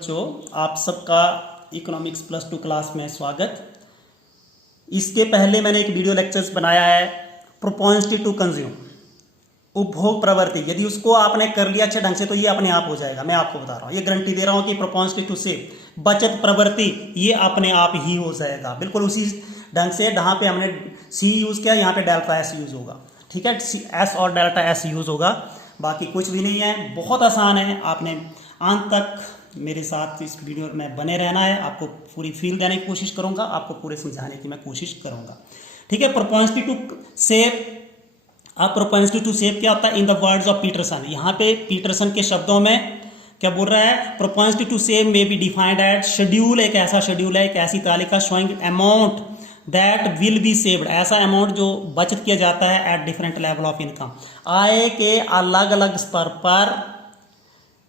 बच्चों, आप सबका इकोनॉमिक्स +2 क्लास में स्वागत। इसके पहले मैंने एक वीडियो लेक्चर्स बनाया है प्रोपोंसिटी टू कंज्यूम, उपभोग प्रवृत्ति। यदि उसको आपने कर लिया अच्छे ढंग से तो ये अपने आप हो जाएगा। मैं आपको बता रहा हूँ, ये गारंटी दे रहा हूँ कि प्रोपोंसिटी टू सेव, बचत प्रवृत्ति, ये अपने आप ही हो जाएगा बिल्कुल उसी ढंग से। जहाँ पे हमने सी यूज़ किया यहाँ पे डेल्टा एस यूज़ होगा, ठीक है। एस और डेल्टा एस यूज़ होगा, बाकी कुछ भी नहीं है। बहुत आसान है, आपने अंत तक मेरे साथ इस वीडियो में बने रहना है। आपको पूरी फील देने की कोशिश करूंगा, आपको पूरे समझाने की मैं कोशिश करूंगा, ठीक है। प्रोपोंसिटी टू सेव, अब प्रोपोंसिटी टू सेव क्या होता है? In the words of Peterson, यहाँ पे पीटरसन के शब्दों में क्या बोल रहा है? Propensity to save may be defined at schedule, एक ऐसा शेड्यूल है, एक ऐसी तालिका showing amount that will be saved, ऐसा अमाउंट जो बचत किया जाता है at different level of income, आय के अलग अलग स्तर पर,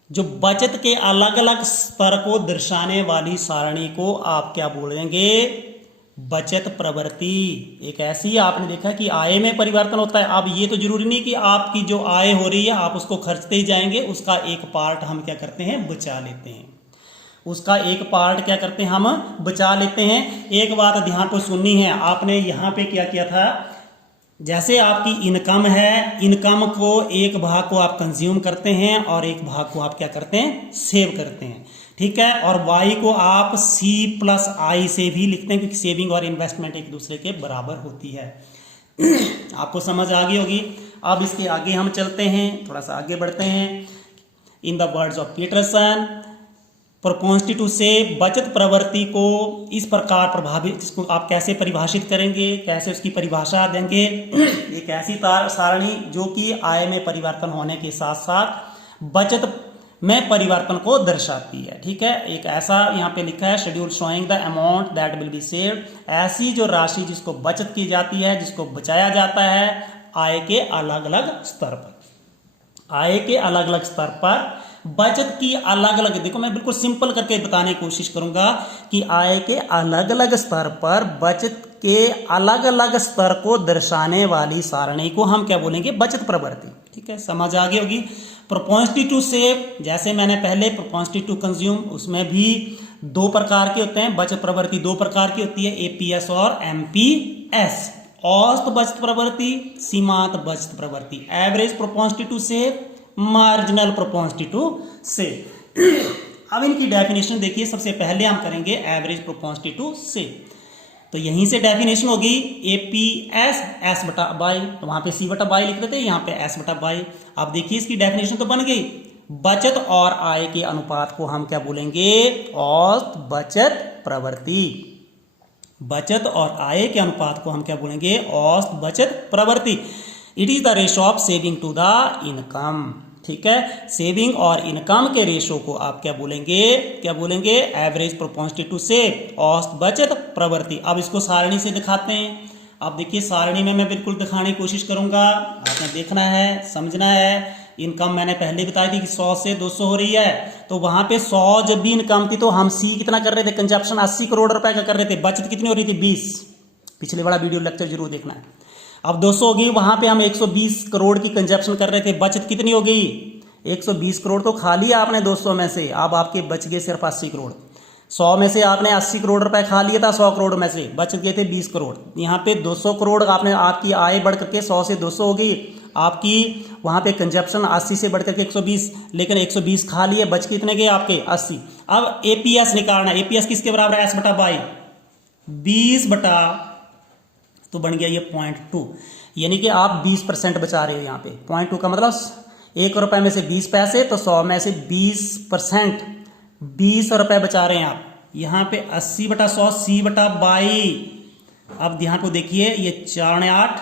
जो बचत के अलग अलग स्तर को दर्शाने वाली सारणी को आप क्या बोलेंगे? बचत प्रवृत्ति। एक ऐसी आपने देखा कि आय में परिवर्तन होता है। अब ये तो जरूरी नहीं कि आपकी जो आय हो रही है आप उसको खर्चते ही जाएंगे, उसका एक पार्ट हम क्या करते हैं? बचा लेते हैं। उसका एक पार्ट क्या करते हैं? हम बचा लेते हैं। एक बात ध्यान पर सुननी है आपने, यहाँ पे क्या किया था? जैसे आपकी इनकम है, इनकम को एक भाग को आप कंज्यूम करते हैं और एक भाग को आप क्या करते हैं? सेव करते हैं, ठीक है। और वाई को आप सी प्लस आई से भी लिखते हैं, क्योंकि सेविंग और इन्वेस्टमेंट एक दूसरे के बराबर होती है। आपको समझ आ गई होगी। अब इसके आगे हम चलते हैं, थोड़ा सा आगे बढ़ते हैं। In the words of Peterson, propensity to save, बचत प्रवृत्ति को इस प्रकार प्रभावित, इसको आप कैसे परिभाषित करेंगे, कैसे उसकी परिभाषा देंगे? एक ऐसी सारणी जो कि आय में परिवर्तन होने के साथ साथ बचत में परिवर्तन को दर्शाती है, ठीक है। एक ऐसा यहाँ पे लिखा है, schedule showing the amount that will be saved, ऐसी जो राशि जिसको बचत की जाती है, जिसको बचाया जाता है आय के अलग अलग स्तर पर, आय के अलग अलग स्तर पर बचत की अलग अलग, देखो मैं बिल्कुल सिंपल करके बताने की कोशिश करूंगा कि आय के अलग अलग स्तर पर बचत के अलग अलग स्तर को दर्शाने वाली सारणी को हम क्या बोलेंगे? बचत प्रवृत्ति, ठीक है। समझ आ गई होगी। प्रोपोंसिटी टू सेव, जैसे मैंने पहले प्रोपोंसिटी टू कंज्यूम, उसमें भी दो प्रकार के होते हैं। बचत प्रवृत्ति दो प्रकार की होती है, एपीएस और एमपीएस। औसत बचत प्रवृत्ति, सीमांत बचत प्रवृत्ति, average propensity to save, marginal propensity to save. अब इनकी डेफिनेशन देखिए। सबसे पहले हम करेंगे एवरेज प्रोपोंसिटी टू सेव, तो यहीं से डेफिनेशन होगी एपीएस, एस बटा बाई, तो वहां पे सी बटा बाई लिख देते हैं, यहाँ पे एस बटा बाई। अब देखिए इसकी डेफिनेशन तो बन गई। बचत और आय के अनुपात को हम क्या बोलेंगे? औसत बचत प्रवृत्ति। बचत और आय के अनुपात को हम क्या बोलेंगे? औसत बचत प्रवृत्ति। It is the ratio of saving to the income, ठीक है। सेविंग और इनकम के रेशो को आप क्या बोलेंगे? क्या बोलेंगे? एवरेज प्रोपोंसिटी टू सेव, औसत बचत प्रवृत्ति। अब इसको सारणी से दिखाते हैं। अब देखिए सारणी में मैं बिल्कुल दिखाने की कोशिश करूंगा, आपने देखना है, समझना है। इनकम मैंने पहले बताई थी कि 100 से 200 हो रही है, तो वहां पे 100 जब भी इनकम थी तो हम सी कितना कर रहे थे? कंजप्शन 80 करोड़ रुपए का कर रहे थे। बचत कितनी हो रही थी? 20। पिछले वाला वीडियो लेक्चर जरूर देखना है। अब 200 हो गई, वहां पे हम 120 करोड़ की कंजप्शन कर रहे थे। बचत कितनी हो गई? 120 करोड़ तो खा लिया आपने 200 में से, अब आपके बच गए सिर्फ 80 करोड़। 100 में से आपने 80 करोड़ रुपए खा लिया था, 100 करोड़ में से बच गए थे 20 करोड़। यहाँ पे 200 करोड़ आपने, आपकी आय बढ़ करके 100 से 200 हो गई, आपकी वहां पे कंजप्शन 80 से बढ़ करके 120, लेकिन 120 खा लिए, बच कितने गए आपके? 80। अब एपीएस निकालना है। एपीएस किसके बराबर है? एस बटा बाई, 20 बटा, तो बन गया ये 0.2, यानी कि आप 20% बचा रहे हो। यहाँ पे 0.2 का मतलब 1 रुपए में से 20 पैसे, तो 100 में से 20%, 20 रुपए बचा रहे हैं आप। यहाँ पे 80 बटा 100, सी बटा बाई। अब ध्यान को देखिए, ये 4 8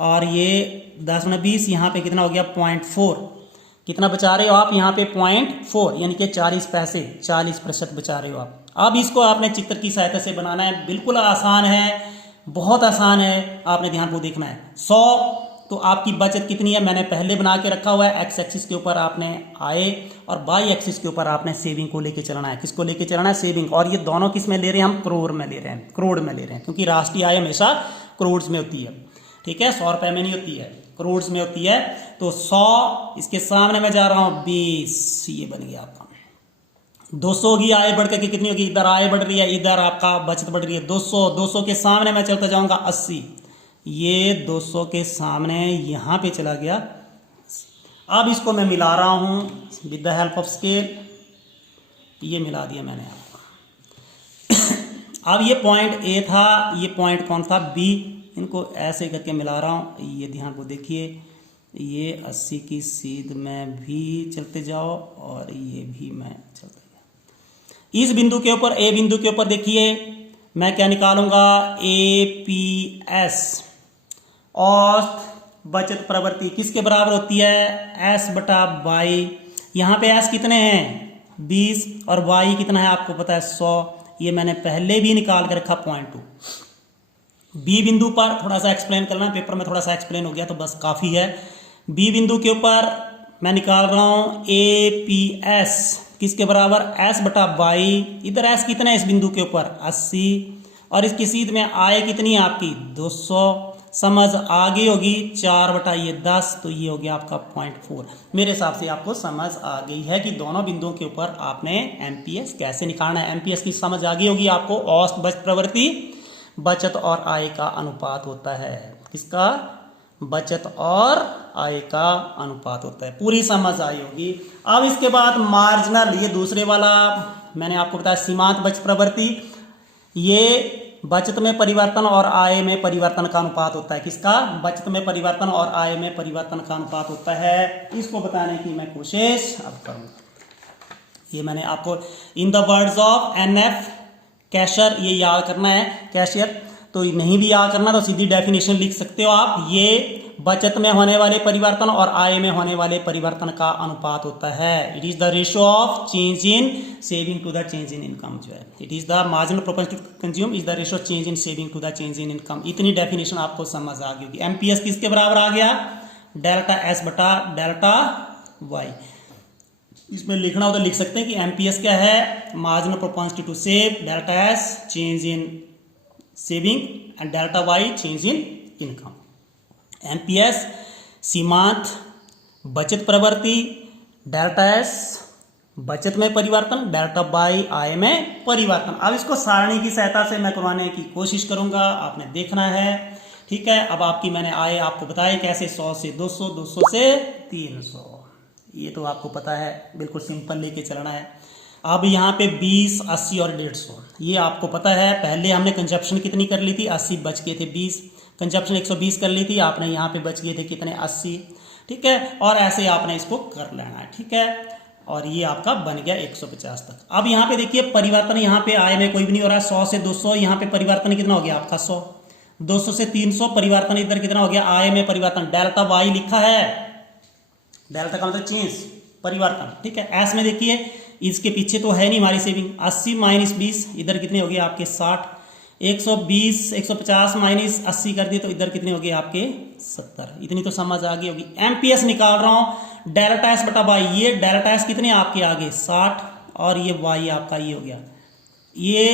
और ये 10 में 20, यहाँ पे कितना हो गया? 0.4। कितना बचा रहे हो आप यहाँ पे? 0.4, यानी कि 40 पैसे, 40% बचा रहे हो आप। अब इसको आपने चित्र की सहायता से बनाना है, बिल्कुल आसान है, बहुत आसान है। आपने ध्यान को देखना है। 100, तो आपकी बचत कितनी है? मैंने पहले बना के रखा हुआ है। एक्स एक्सिस के ऊपर आपने आय और बाई एक्सिस के ऊपर आपने सेविंग को लेके चलना है। किसको लेके चलना है? सेविंग। और ये दोनों किस में ले रहे हैं? हम करोड़ में ले रहे हैं, करोड़ में ले रहे हैं, क्योंकि राष्ट्रीय आय हमेशा करोड़ में होती है, ठीक है। 100 रुपए में नहीं होती है, करोड़ में होती है। तो 100, इसके सामने मैं जा रहा हूं 20, ये बन गया आपका। 200 होगी, आय बढ़ करके कितनी होगी, इधर आय बढ़ रही है, इधर आपका बचत बढ़ रही है। 200 के सामने मैं चलता जाऊंगा 80, ये 200 के सामने यहाँ पे चला गया। अब इसको मैं मिला रहा हूँ with the help of scale, ये मिला दिया मैंने आपको। अब ये पॉइंट ए था, ये पॉइंट कौन था, बी, इनको ऐसे करके मिला रहा हूँ। ये ध्यान को देखिए, ये 80 की सीध में भी चलते जाओ और ये भी मैं चलते जाओ। इस बिंदु के ऊपर, ए बिंदु के ऊपर देखिए मैं क्या निकालूंगा, APS औसत बचत प्रवृत्ति किसके बराबर होती है, S बटा वाई। यहाँ पे S कितने हैं 20 और Y कितना है आपको पता है 100, ये मैंने पहले भी निकाल के रखा 0.2। बी बिंदु पर थोड़ा सा एक्सप्लेन करना, पेपर में थोड़ा सा एक्सप्लेन हो गया तो बस काफ़ी है। बी बिंदु के ऊपर मैं निकाल रहा हूँ APS किसके बराबर, S बटा वाई। इधर S कितना है इस बिंदु के ऊपर 80 और इसकी सीध में आय कितनी है आपकी 200। समझ आगे होगी 4 बटा ये 10, तो ये हो गया आपका 0.4। मेरे हिसाब से आपको समझ आ गई है कि दोनों बिंदुओं के ऊपर आपने MPS कैसे निकालना है। MPS की समझ आ गई होगी आपको, औसत बचत प्रवृत्ति बचत और आय का अनुपात होता है। किसका, बचत और आय का अनुपात होता है, पूरी समझ आई होगी। अब इसके बाद मार्जिनल, ये दूसरे वाला मैंने आपको बताया सीमांत बचत प्रवृत्ति, ये बचत में परिवर्तन और आय में परिवर्तन का अनुपात होता है। किसका, बचत में परिवर्तन और आय में परिवर्तन का अनुपात होता है। इसको बताने की मैं कोशिश अब करूंगा। ये मैंने आपको इन द वर्ड्स ऑफ NF कैशर ये याद करना है, कैशियर। तो नहीं भी याद करना तो सीधी डेफिनेशन लिख सकते हो आप, ये बचत में होने वाले परिवर्तन और आय में होने वाले परिवर्तन का अनुपात होता है। It is the ratio of change in saving to the change in income जो है, it is the marginal propensity to consume is the ratio change in saving to the change in income. इतनी definition आपको समझ आ गई होगी। MPS किसके बराबर आ गया, डेल्टा S बटा डेल्टा Y। इसमें लिखना हो तो लिख सकते हैं कि MPS क्या है, marginal propensity to save, delta S change in saving and delta Y change in income. MPS सीमांत बचत प्रवृत्ति, डेल्टा S बचत में परिवर्तन, डेल्टा Y आय में परिवर्तन। अब इसको सारणी की सहायता से मैं करवाने की कोशिश करूंगा, आपने देखना है। ठीक है, अब आपकी मैंने आय आपको बताई कैसे, 100 से 200, 200 से 300, ये तो आपको पता है, बिल्कुल सिंपल लेके चलना है। अब यहाँ पे 20, 80 और 150 ये आपको पता है। पहले हमने कंजप्शन कितनी कर ली थी, 80 बच गए थे 20, कंजप्शन 120 कर ली थी आपने, यहाँ पे बच गए थे कितने 80। ठीक है, और ऐसे आपने इसको कर लेना है। ठीक है, और ये आपका बन गया 150 तक। अब यहाँ पे देखिए परिवर्तन, यहाँ पे आय में कोई भी नहीं हो रहा है, 100 से 200 यहाँ पे परिवर्तन कितना हो गया आपका 100, 200 से 300 परिवर्तन इधर कितना हो गया, आय में परिवर्तन, डेल्टा वाई लिखा है, डेल्टा का मतलब चेंज परिवर्तन। ठीक है, एस में देखिए इसके पीछे तो है नहीं हमारी सेविंग, 80 माइनस 20 इधर कितने हो गए आपके 60, 120 150 माइनस 80 कर दिए तो इधर कितने हो गए आपके 70। इतनी तो समझ आ गई होगी। एमपीएस निकाल रहा हूं, डेल्टा एस बटा वाई, ये डेल्टा एस कितने आपके आगे 60 और ये वाई आपका ये हो गया, ये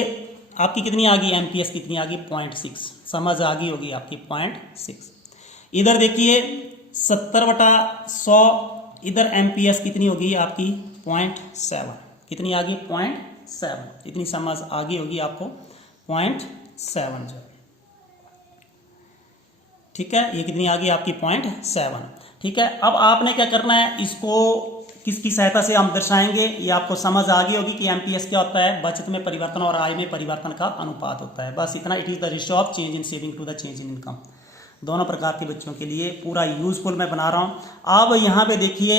आपकी कितनी आ गई एमपीएस कितनी आ गई 0.6, समझ आ गई होगी आपकी 0.6। इधर देखिए 70 बटा 100, इधर एमपीएस कितनी होगी आपकी 0.7, कितनी आ गई 0.7, इतनी समझ आ गई होगी आपको 0.7 जो है। ठीक है, ये कितनी आ गई आपकी 0.7। ठीक है, अब आपने क्या करना है, इसको किसकी सहायता से हम दर्शाएंगे, ये आपको समझ आ गई होगी कि एमपीएस क्या होता है, बचत में परिवर्तन और आय में परिवर्तन का अनुपात होता है, बस इतना। It is the ratio of change in saving to the change in income. दोनों प्रकार के बच्चों के लिए पूरा यूजफुल मैं बना रहा हूं। अब यहाँ पे देखिए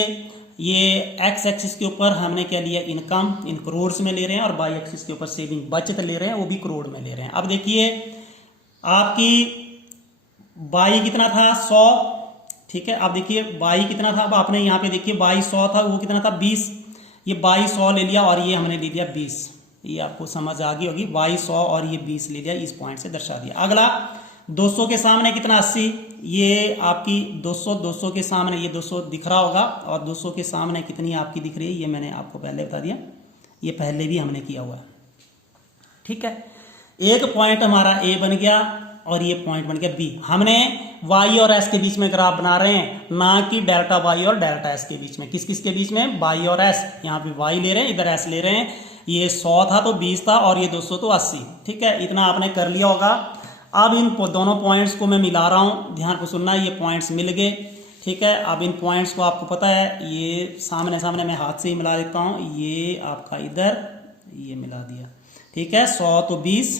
ये एक्स एक्सिस के ऊपर हमने क्या लिया, इनकम, इन करोड़ में ले रहे हैं, और वाई एक्सिस के ऊपर सेविंग बचत ले रहे हैं, वो भी करोड़ में ले रहे हैं। अब देखिए आपकी वाई कितना था 100, ठीक है, अब देखिए वाई कितना था, अब आपने यहाँ पे देखिए वाई 100 था, वो कितना था 20, ये वाई 100 ले लिया और ये हमने ले लिया 20, ये आपको समझ आ गई होगी, वाई 100 और ये 20 ले लिया, इस पॉइंट से दर्शा दिया। अगला 200 के सामने कितना 80, ये आपकी 200 के सामने ये 200 दिख रहा होगा, और 200 के सामने कितनी आपकी दिख रही है, ये मैंने आपको पहले बता दिया, ये पहले भी हमने किया हुआ है। ठीक है, एक पॉइंट हमारा ए बन गया और ये पॉइंट बन गया बी। हमने वाई और एस के बीच में ग्राफ बना रहे हैं, ना कि डेल्टा वाई और डेल्टा एस के बीच में। किस किस के बीच में? वाई और एस। यहाँ पे वाई ले रहे हैं, इधर एस ले रहे हैं। ये 100 था तो 20 था, और ये 200 तो 80। ठीक है, इतना आपने कर लिया होगा। अब इन दोनों पॉइंट्स को मैं मिला रहा हूँ, ध्यान को सुनना, ये पॉइंट्स मिल गए। ठीक है, अब इन पॉइंट्स को आपको पता है, ये सामने सामने मैं हाथ से ही मिला देता हूँ। ये आपका इधर, ये मिला दिया। ठीक है, 100 तो 20,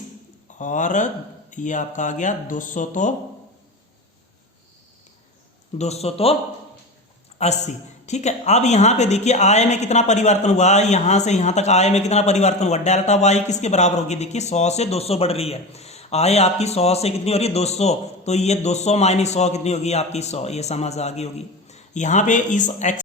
और ये आपका आ गया 200 तो 80। ठीक है, अब यहाँ पे देखिए आय में कितना परिवर्तन हुआ, यहाँ से यहाँ तक आय में कितना परिवर्तन हुआ। डेल्टा वाई किसके बराबर होगी? देखिए 100 से 200 बढ़ रही है। आय आपकी 100 से कितनी हो रही है? 200। तो ये 200 माइनस 100 कितनी होगी? आपकी 100। ये समझ आ गई होगी। यहाँ पे इस x